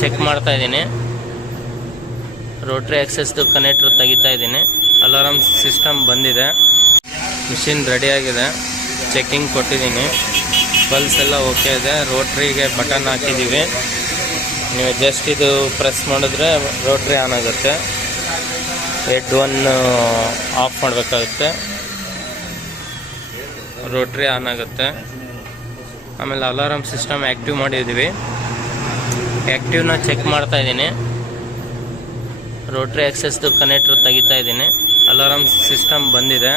Check ಮಾಡ್ತಾ ಇದ್ದೀನಿ. Rotary ಆಕ್ಸೆಸ್ದು connector ತೆಗಿತಾ ಇದ್ದೀನಿ. ಅಲಾರಾಮ್ ಸಿಸ್ಟಮ್ ಬಂದಿದೆ. ಮಿಷಿನ್ ರೆಡಿಯಾಗಿದೆ. ಚೆಕಿಂಗ್ ಕೊಟ್ಟಿದ್ದೀನಿ. ಪಲ್ಸ್ ಎಲ್ಲ ಓಕೆ ಇದೆ. ರೋಟ್ರಿಗೆ ಬಟನ್ ಹಾಕಿದ್ದೀವಿ. ನೀವು ಜಸ್ಟ್ ಇದು ಪ್ರೆಸ್ ಮಾಡಿದ್ರೆ ರೋಟ್ರಿ ಆನ್ ಆಗುತ್ತೆ. ಹೆಡ್ 1 ಆಫ್ ಮಾಡಬೇಕಾಗುತ್ತೆ. ರೋಟ್ರಿ ಆನ್ ಆಗುತ್ತೆ. ಆಮೇಲೆ ಅಲಾರಾಮ್ ಸಿಸ್ಟಮ್ ಆ್ಯಕ್ಟಿವ್ ಮಾಡಿದ್ದೀವಿ. ಆ್ಯಕ್ಟಿವ್ನ ಚೆಕ್ ಮಾಡ್ತಾ ಇದ್ದೀನಿ. ರೋಟ್ರಿ ಆಕ್ಸೆಸ್ದು ಕನೆಕ್ಟ್ರ್ ತೆಗಿತಾ ಇದ್ದೀನಿ. ಅಲಾರಾಮ್ ಸಿಸ್ಟಮ್ ಬಂದಿದೆ.